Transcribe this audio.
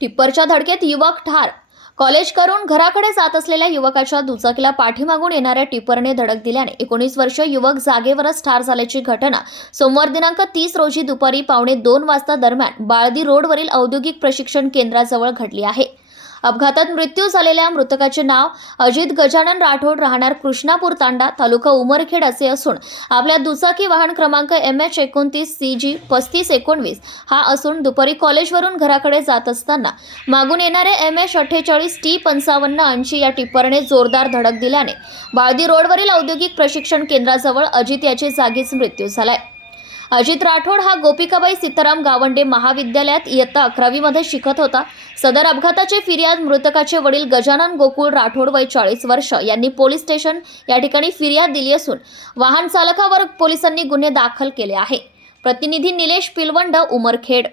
टिप्परच्या धडकेत युवक ठार. कॉलेज करून घराकडे जात असलेल्या युवकाच्या दुचाकीला पाठीमागून येणाऱ्या टिप्परने धडक दिल्याने एकोणीस वर्ष युवक जागेवरच ठार झाल्याची घटना सोमवार दिनांक तीस रोजी दुपारी पावणे दोन वाजता दरम्यान बाळदी रोडवरील औद्योगिक प्रशिक्षण केंद्राजवळ घडली आहे. अपघातात मृत्यू झालेल्या मृतकाचे नाव अजित गजानन राठोड राहणार कृष्णापूर तांडा तालुका उमरखेड असे असून आपल्या दुचाकी वाहन क्रमांक एम एच एकोणतीस सी जी पस्तीस एकोणवीस हा असून दुपारी कॉलेजवरून घराकडे जात असताना मागून येणारे एम एच अठ्ठेचाळीस टी पंचावन्न ऐंशी या टिप्परने जोरदार धडक दिल्याने बाळदी रोडवरील औद्योगिक प्रशिक्षण केंद्राजवळ अजित याचे जागीच मृत्यू झालाय. अजित राठोड हा गोपिकाबाई सीताराम गावंडे महाविद्यालयात इयत्ता अकरावीमध्ये शिकत होता. सदर अपघाताची फिर्याद मृतकाचे वडील गजानन गोकुळ राठोड वय चाळीस वर्ष यांनी पोलीस स्टेशन या ठिकाणी फिर्याद दिली असून वाहन चालकावर पोलिसांनी गुन्हे दाखल केले आहे. प्रतिनिधी निलेश पिलवंड उमरखेड.